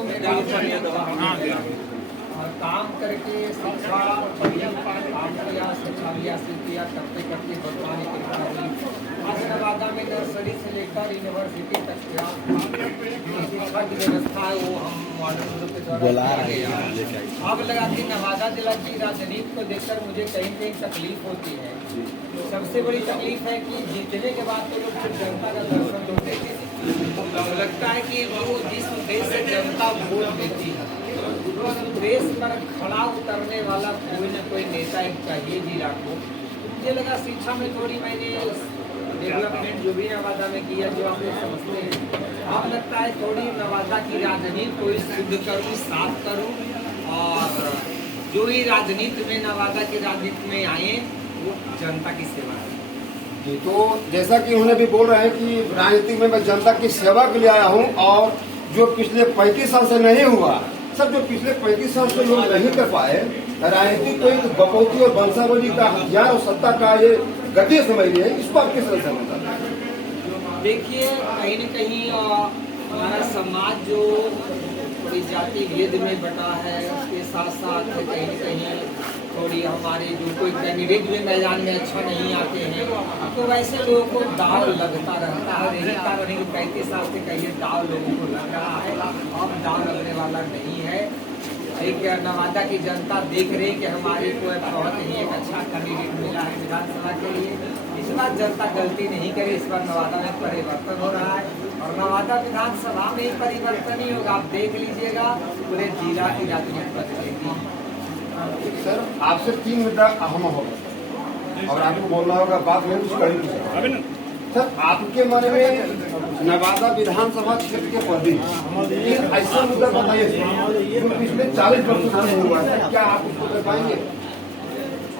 तो मेरे और काम करके शिक्षा आपको यहाँ शिक्षा भी हासिल किया करते करते भगवान की कृपा हुई। आज नवादा में नर्सरी से लेकर यूनिवर्सिटी तक शिक्षा की व्यवस्था है वो हम मॉडल ग्रुप के द्वारा किया गया। अब लगा कि नवादा जिला की राजनीति को देखकर मुझे कहीं कहीं तकलीफ होती है। सबसे बड़ी तकलीफ है कि जीतने के बाद तो लोग फिर जनता का दर्शन तो देते हैं। लगता है कि वो जिस उद्देश्य से जनता वोट देती है उस देश पर खड़ा उतरने वाला कोई न कोई नेता एक चाहिए जिला को। मुझे लगा शिक्षा में थोड़ी मैंने डेवलपमेंट जो भी नवादा में किया जो आप लोग समझते हैं, अब लगता है थोड़ी नवादा की राजनीति को शुद्ध करूँ, साफ करूँ और जो ही राजनीति में नवादा की राजनीति में आए वो जनता की सेवा है। तो जैसा कि उन्होंने भी बोल रहे हैं कि राजनीति में मैं जनता की सेवा के लिए आया हूँ और जो पिछले 35 साल से नहीं हुआ, सब जो पिछले 35 साल से लोग नहीं कर पाए, राजनीति को एक बकौती और वंशावली का हथियार और सत्ता का ये गति समझ रही है, इसको आप किस तरह से समझता है? देखिए कहीं न कहीं हमारा समाज जो थोड़ी जाति भेद में बटा है, उसके साथ साथ कहीं न कहीं थोड़ी हमारे जो कोई कैंडिडेट भी मैदान में अच्छा नहीं आते हैं तो वैसे लोगों को दाव लगता रहता है। यही कारण है कि 35 साल से कहिए दाव लोगों को लग रहा है, अब दाव लगने वाला नहीं है। एक नवादा की जनता देख रही कि हमारे को बहुत ही एक अच्छा कैंडिडेट मिला है विधानसभा के लिए। इस बार जनता गलती नहीं करे, इस बार नवादा में परिवर्तन हो रहा है और नवादा विधानसभा में ही परिवर्तन ही होगा। आप देख लीजिएगा पूरे जिला की राजनीति बदलेगी। सर आपसे 3 मुद्दा अहम होगा और आपको बोलना होगा, बात में कुछ कर नहीं सकता। सर आपके मन में नवादा विधानसभा क्षेत्र के प्रति एक ऐसा मुद्दा बताइए जो पिछले 40 वर्षों से हुआ है, क्या आप उसको बताएंगे?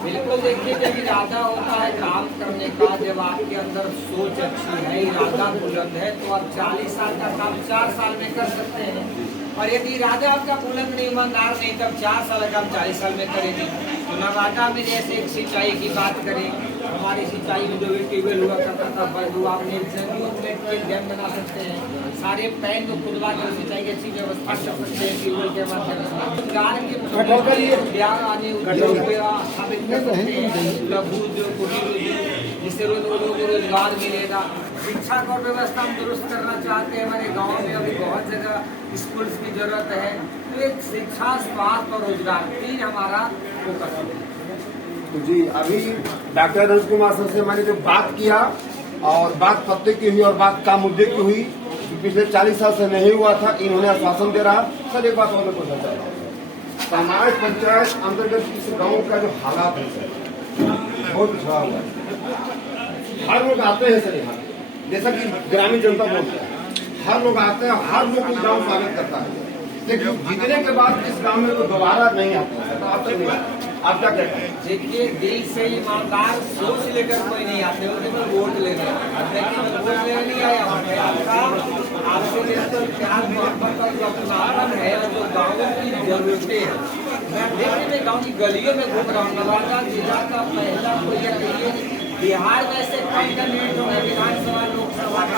बिल्कुल, देखिए जब इरादा होता है काम करने का, जब आपके अंदर सोच अच्छी है, इरादा बुलंद है तो आप 40 साल का काम 4 साल में कर सकते हैं। और यदि इरादा आपका बुलंद नहीं, ईमानदार नहीं, तब 4 साल का काम 40 साल में करेंगे। तो नवादा में जैसे एक सिंचाई की बात करें, हमारी सिंचाई में जो भी ट्यूबवेल हुआ करता था बंद हुआ, आपने डैम बना सकते हैं, सारे पैन को खुदवा कर सिंचाई की अच्छी व्यवस्था कर सकते हैं ट्यूबवेल के माध्यम से। रोजगार के उद्योग स्थापित कर सकते हैं, लघु उद्योग, कुटीर उद्योग, जिससे लोगों को रोजगार मिलेगा। शिक्षा को व्यवस्था हम दुरुस्त करना चाहते हैं। हमारे गाँव में अभी बहुत जगह स्कूल्स की जरूरत है, तो एक शिक्षा, स्वास्थ्य और रोजगार 3 हमारा फोकस है। तो जी अभी डॉक्टर रंज कुमार सर से मैंने जो बात किया और बात पत्ते की हुई और बात काम मुद्दे की हुई, पिछले 40 साल से नहीं हुआ था, इन्होंने आश्वासन दे रहा। सर एक बात और पूछना चाहता हूँ, समाज पंचायत अंतर्गत इस गाँव का जो हालात है सर बहुत खराब है। हर लोग आते हैं सर यहाँ, जैसा कि ग्रामीण जनता बोलते हैं, हर लोग आते हैं, हर लोग इस गाँव स्वागत करता है, लेकिन जीतने के बाद इस गाँव में कोई दोबारा नहीं आता है। आप तक नहीं आता, आप क्या कहते हैं? देखिए दिल से ईमानदार सोच लेकर कोई नहीं आते, उन्हें वोट लेने लेकिन वोट लेने नहीं आया हूँ। आपका आपसे बिल्कुल प्यार मोहब्बत और जो अपनापन है और जो गाँव की जरूरतें हैं, मैं देखने में गाँव की गलियों में घूम रहा हूँ। नवादा जिला का पहला कोई बिहार में ऐसे कैंडिडेट हो गए विधानसभा लोकसभा का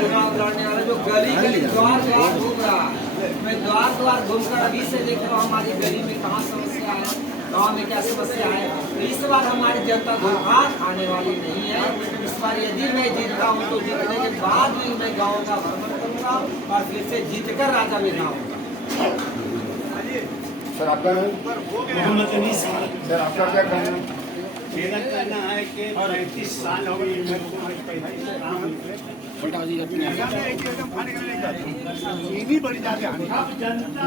चुनाव लड़ने वाला जो गली गली द्वार द्वार घूम रहा है। मैं द्वार द्वार घूमकर अभी से देख रहा हूँ हमारी गली में कहाँ समस्या है, गांव में क्या समस्या है। तो इस बार हमारी जनता धोखा खाने वाली नहीं है। इस बार यदि मैं जीतता हूँ तो जीतने के बाद भी मैं गाँव का भ्रमण करूँगा और फिर से जीतकर राजा बनाऊंगा। सर आपका नाम? सर आपका क्या कहना है? मेरा कहना है कि 35 साल हो गए चीनी बड़ी जाके जनता